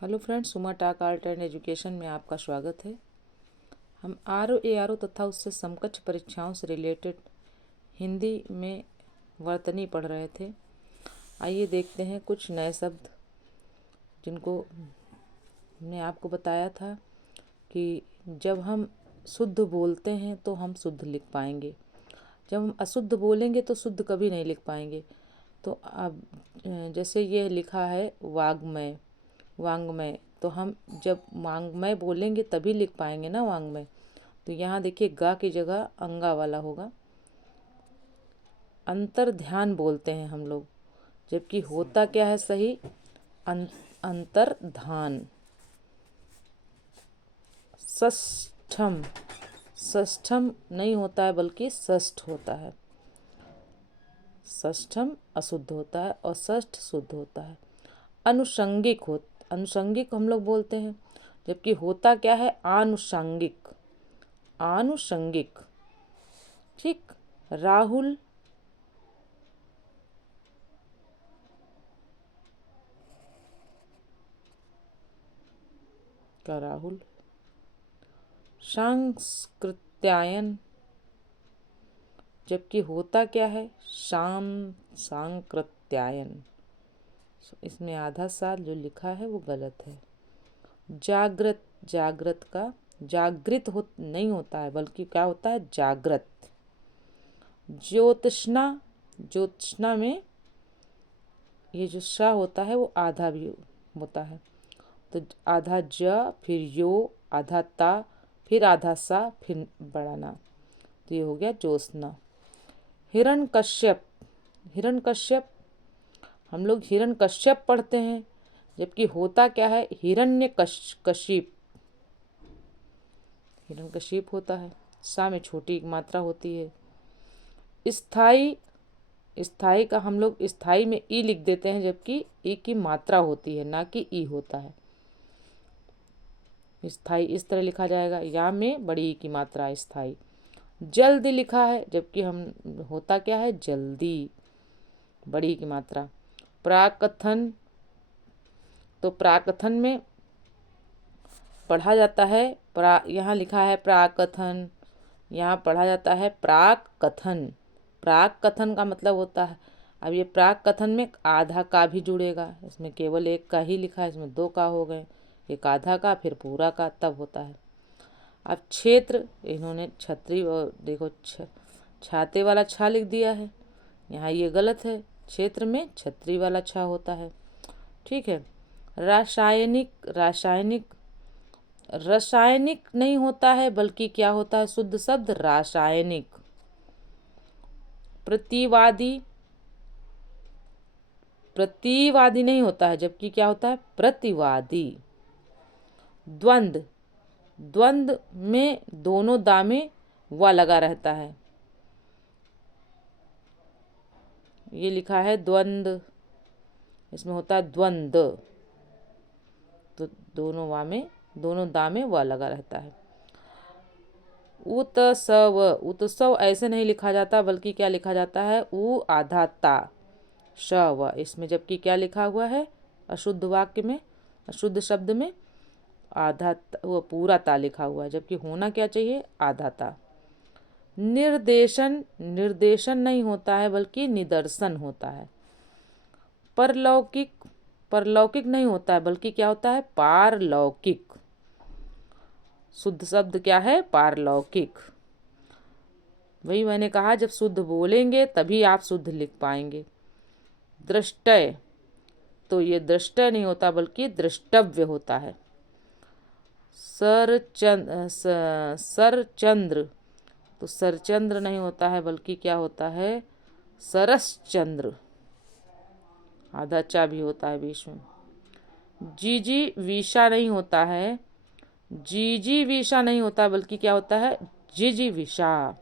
Hello friends, सुमा टाक art and education में आपका स्वागत है। हम आर ओ तथा उससे समकक्ष परीक्षाओं से रिलेटेड हिंदी में वर्तनी पढ़ रहे थे। आइए देखते हैं कुछ नए शब्द जिनको हमने आपको बताया था कि जब हम शुद्ध बोलते हैं तो हम शुद्ध लिख पाएंगे, जब हम अशुद्ध बोलेंगे तो शुद्ध कभी नहीं लिख पाएंगे। तो अब जैसे ये लिखा है वाग्मय, वांग्मय, तो हम जब वांग्मय बोलेंगे तभी लिख पाएंगे ना वांग्मय। तो यहाँ देखिए गा की जगह अंगा वाला होगा। अंतर ध्यान बोलते हैं हम लोग, जबकि होता क्या है सही, अंतर ध्यान। षष्ठम, षष्ठम नहीं होता है बल्कि षष्ठ होता है। षष्ठम अशुद्ध होता है और षष्ठ शुद्ध होता है। अनुषंगिक अनुषंगिक हम लोग बोलते हैं, जबकि होता क्या है आनुषंगिक, आनुषंगिक। ठीक। राहुल, का राहुल। सांस्कृत्यायन, जबकि होता क्या है सांकृत्यायन। इसमें आधा साल जो लिखा है वो गलत है। जागृत, जागृत का जागृत नहीं होता है बल्कि क्या होता है जागृत। ज्योत्स्ना, ज्योत्स्ना में ये जो श होता है वो आधा भी होता है, तो आधा ज, फिर यो, आधा ता, फिर आधा सा, फिर बड़ा ना, तो ये हो गया ज्योत्स्ना। हिरण्यकश्यप, हिरण्यकश्यप हम लोग हिरण्यकश्यप पढ़ते हैं, जबकि होता क्या है हिरण्यकशिप, हिरण्यकशिप होता है। सा में छोटी मात्रा होती है। स्थाई, स्थाई का हम लोग स्थाई में ई लिख देते हैं, जबकि ई की मात्रा होती है ना कि ई होता है। स्थाई इस तरह लिखा जाएगा, या में बड़ी ई की मात्रा स्थाई। जल्द लिखा है, जबकि हम होता क्या है जल्दी, बड़ी की मात्रा। प्राकथन, तो प्राकथन में पढ़ा जाता है यहाँ लिखा है प्राकथन, यहाँ पढ़ा जाता है प्राक कथन। प्राक कथन का मतलब होता है, अब ये प्राक कथन में आधा का भी जुड़ेगा, इसमें केवल एक का ही लिखा है, इसमें दो का हो गए, एक आधा का फिर पूरा का, तब होता है। अब क्षेत्र, इन्होंने छतरी और देखो छाते वाला छा लिख दिया है, यहाँ ये गलत है, क्षेत्र में छतरी वाला छा होता है। ठीक है। रासायनिक, रासायनिक, रासायनिक नहीं होता है बल्कि क्या होता है शुद्ध शब्द रासायनिक। प्रतिवादी, प्रतिवादी नहीं होता है, जबकि क्या होता है प्रतिवादी। द्वंद्व, द्वंद्व में दोनों दामे व लगा रहता है, ये लिखा है द्वंद्व, इसमें होता है द्वंद्व, तो दोनों वा में दोनों दा में व लगा रहता है। उत्सव, उत्सव ऐसे नहीं लिखा जाता बल्कि क्या लिखा जाता है उ आधा ता श व, इसमें जबकि क्या लिखा हुआ है अशुद्ध वाक्य में, अशुद्ध शब्द में आधा वो पूरा ता लिखा हुआ है, जबकि होना क्या चाहिए आधा ता। निर्देशन, निर्देशन नहीं होता है बल्कि निदर्शन होता है। परलौकिक, परलौकिक नहीं होता है बल्कि क्या होता है पारलौकिक। शुद्ध शब्द क्या है पारलौकिक। वही मैंने कहा जब शुद्ध बोलेंगे तभी आप शुद्ध लिख पाएंगे। दृष्टय, तो ये दृष्टय नहीं होता बल्कि दृष्टव्य होता है। सरचंद्र, तो सरचंद्र नहीं होता है बल्कि क्या होता है सरसचंद्र, आधा चा भी होता है बीच में। जीजी विषा नहीं होता है, जीजी विषा नहीं होता बल्कि क्या होता है जिजी विषा,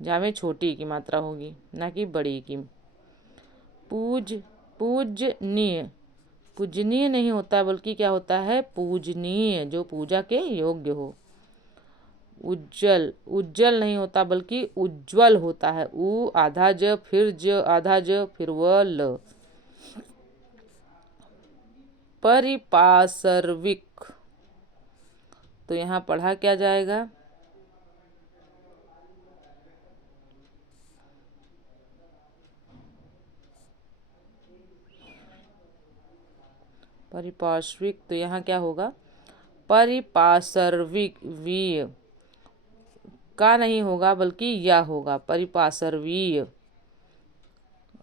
जहाँ में छोटी की मात्रा होगी ना कि बड़ी की। पूजनीय, पूजनीय नहीं होता बल्कि क्या होता है पूजनीय, जो पूजा के योग्य हो। उज्जवल, उज्जवल नहीं होता बल्कि उज्जवल होता है, उ आधा ज फिर ज आधा ज फिर व ल। परिपार्श्विक, तो यहाँ पढ़ा क्या जाएगा? परिपार्श्विक, तो यहाँ क्या होगा? परिपार्श्विक, वीय का नहीं होगा बल्कि या होगा, परिपार्श्वीय।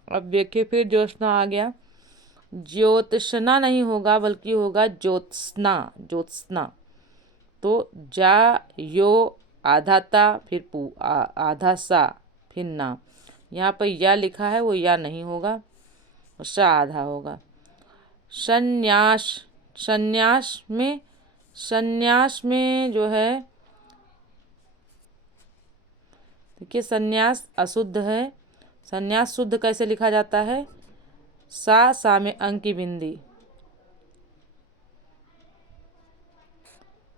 अब देखिए फिर ज्योत्सना आ गया। ज्योत्सना नहीं होगा बल्कि होगा ज्योत्सना, ज्योत्सना। तो जा यो आधा ता, फिर आधा सा, फिर ना। यहाँ पर या लिखा है, वो या नहीं होगा, सा आधा होगा। संन्यास, संन्यास में जो है, देखिए संन्यास अशुद्ध है। संन्यास शुद्ध कैसे लिखा जाता है? सा में अंक की बिंदी,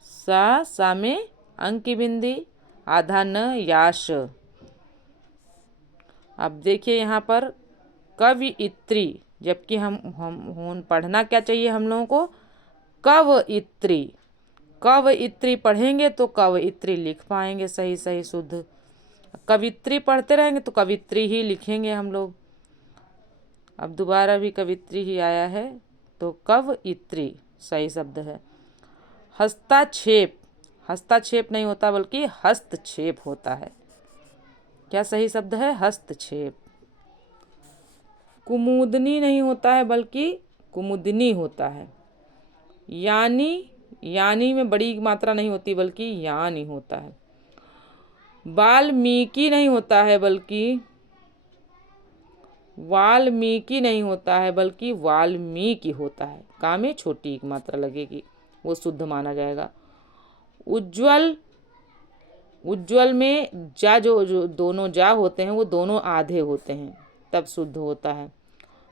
सा में अंक की बिंदी, आधा न याश। अब देखिए यहाँ पर कवियत्री, जबकि हम पढ़ना क्या चाहिए हम लोगों को? कवयित्री। कवयित्री पढ़ेंगे तो कवयित्री लिख पाएंगे सही सही शुद्ध। कवित्री पढ़ते रहेंगे तो कवित्री ही लिखेंगे हम लोग। अब दोबारा भी कवित्री ही आया है, तो कवयित्री सही शब्द है। हस्ताक्षेप, हस्ताक्षेप नहीं होता बल्कि हस्तक्षेप होता है। क्या सही शब्द है? हस्तक्षेप। कुमुदनी नहीं होता है बल्कि कुमुदनी होता है। यानी में बड़ी मात्रा नहीं होती बल्कि यानी होता है। वाल्मीकि नहीं होता है बल्कि वाल्मीकि नहीं होता है बल्कि वाल्मीकि होता है। का में छोटी एक मात्रा लगेगी, वो शुद्ध माना जाएगा। उज्ज्वल, उज्ज्वल में जा जो दोनों जा होते हैं वो दोनों आधे होते हैं, तब शुद्ध होता है।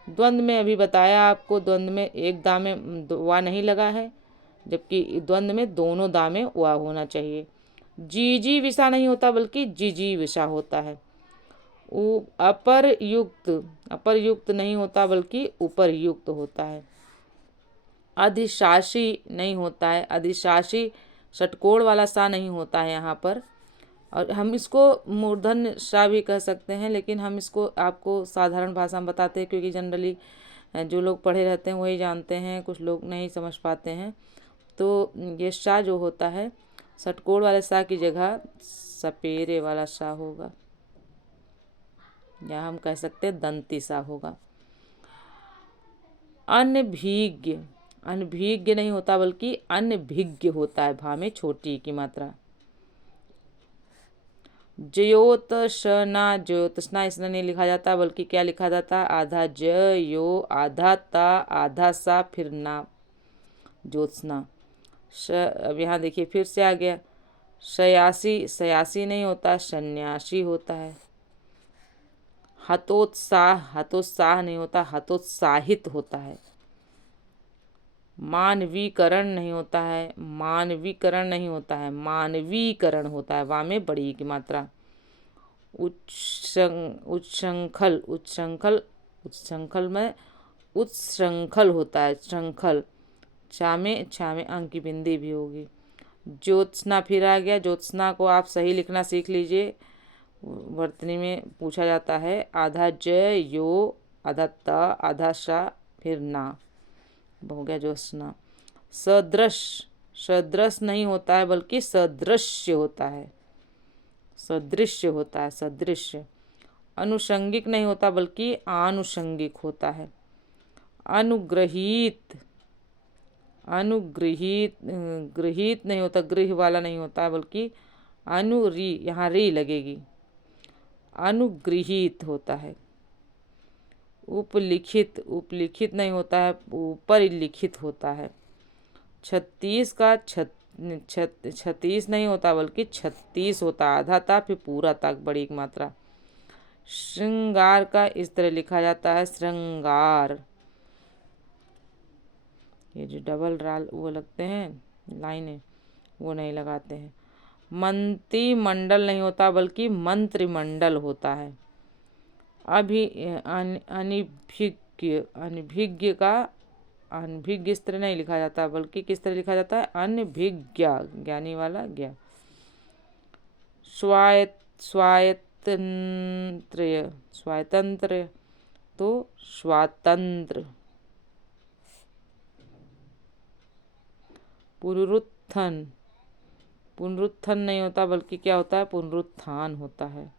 द्वंद्व में अभी बताया आपको, द्वंद्व में एक दा में वा नहीं लगा है, जबकि द्वंद्व में दोनों दा में वा होना चाहिए। जीजी विषा नहीं होता बल्कि जीजी विषा होता है। अपर युक्त, अपर युक्त नहीं होता बल्कि ऊपर युक्त होता है। अधिशासी नहीं होता है, अधिशासी षटकोण वाला सा नहीं होता है यहाँ पर। और हम इसको मूर्धन्य सा भी कह सकते हैं, लेकिन हम इसको आपको साधारण भाषा में बताते हैं, क्योंकि जनरली जो लोग पढ़े रहते हैं वही जानते हैं, कुछ लोग नहीं समझ पाते हैं। तो ये सा जो होता है, षटकोण वाले सा की जगह सपेरे वाला सा होगा, या हम कह सकते हैं दंती सा होगा। अनभिज्ञ, अनभिज्ञ नहीं होता बल्कि अनभिज्ञ होता है, भा में छोटी की मात्रा। ज्योत्सना, ज्योत्सना इसने नहीं लिखा जाता बल्कि क्या लिखा जाता? आधा ज यो, आधा ता, आधा सा, फिर ना, ज्योत्सना। अब यहाँ देखिए फिर से आ गया। सयासी, सयासी नहीं होता, सन्यासी होता है। हतोत्साह, हतोत्साह नहीं होता, हतोत्साहित होता है। मानवीकरण नहीं होता है, मानवीकरण नहीं होता है, मानवीकरण होता है, वा में बड़ी की मात्रा। उच्छृंखल, उच्छृंखल, उच्छृंखल में उत्श्रंखल होता है, श्रृंखल। छा में अंक की बिंदी भी होगी। ज्योत्सना फिर आ गया। ज्योत्सना को आप सही लिखना सीख लीजिए, वर्तनी में पूछा जाता है। आधा ज यो, आधा त, आधा सा, फिर ना, हो गया ज्योत्सना। सदृश, सदृश नहीं होता है बल्कि सदृश्य होता है, सदृश्य होता है, सदृश्य। अनुषंगिक नहीं होता बल्कि आनुषंगिक होता है। अनुग्रहित, अनुगृहित, गृहित नहीं होता, गृह वाला नहीं होता बल्कि अनुरी, यहाँ री लगेगी, अनुगृहित होता है। उपलिखित, उपलिखित नहीं होता है, ऊपर लिखित होता है। 36 का 36 नहीं होता बल्कि 36 होता, आधा था फिर पूरा तक बड़ी एक मात्रा। श्रृंगार का इस तरह लिखा जाता है, श्रृंगार। ये जो डबल राल वो लगते हैं लाइनें, वो नहीं लगाते हैं। मंत्रिमंडल नहीं होता बल्कि मंत्रिमंडल होता है। अनिभिज्ञ, अनिभिज्ञ का अनभिज्ञ इस तरह नहीं लिखा जाता, बल्कि किस तरह लिखा जाता है, अनभिज्ञ, ज्ञानी वाला ज्ञ। स्वायत्तंत्र, स्वातंत्र तो स्वातंत्र। पुनरुत्थान, पुनरुत्थान नहीं होता, बल्कि क्या होता है, पुनरुत्थान होता है।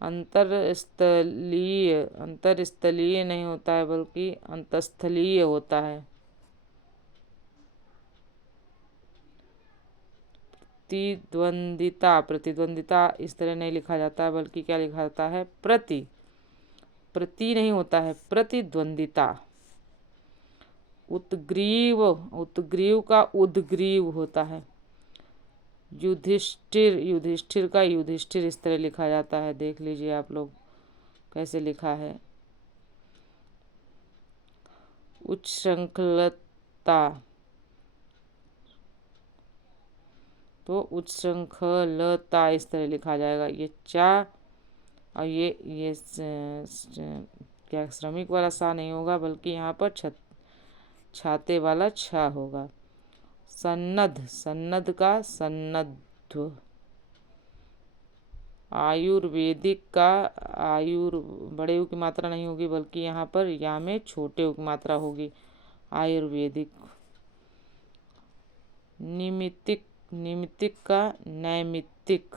अंतरस्थलीय, अंतरस्थलीय नहीं होता है, बल्कि अंतस्थलीय होता है। प्रतिद्वंदिता, प्रतिद्वंदिता इस तरह नहीं लिखा जाता है, बल्कि क्या लिखा जाता है, प्रति, प्रति नहीं होता है, प्रतिद्वंदिता। उत्ग्रीव, उत्ग्रीव का उद्ग्रीव होता है। युधिष्ठिर, युधिष्ठिर का युधिष्ठिर इस तरह लिखा जाता है, देख लीजिए आप लोग कैसे लिखा है। उच्छृंखलता तो उच्छृंखलता इस तरह लिखा जाएगा। ये चा और ये क्या श्रमिक वाला सा नहीं होगा, बल्कि यहाँ पर छाते वाला छा होगा। सन्नद्ध, सन्नद्ध का सन्नद्ध। आयुर्वेदिक का आयुर, बड़े की मात्रा नहीं होगी, बल्कि यहाँ पर या में छोटे की मात्रा होगी, आयुर्वेदिक। निमित्तिक, निमित्तिक का नैमित्तिक।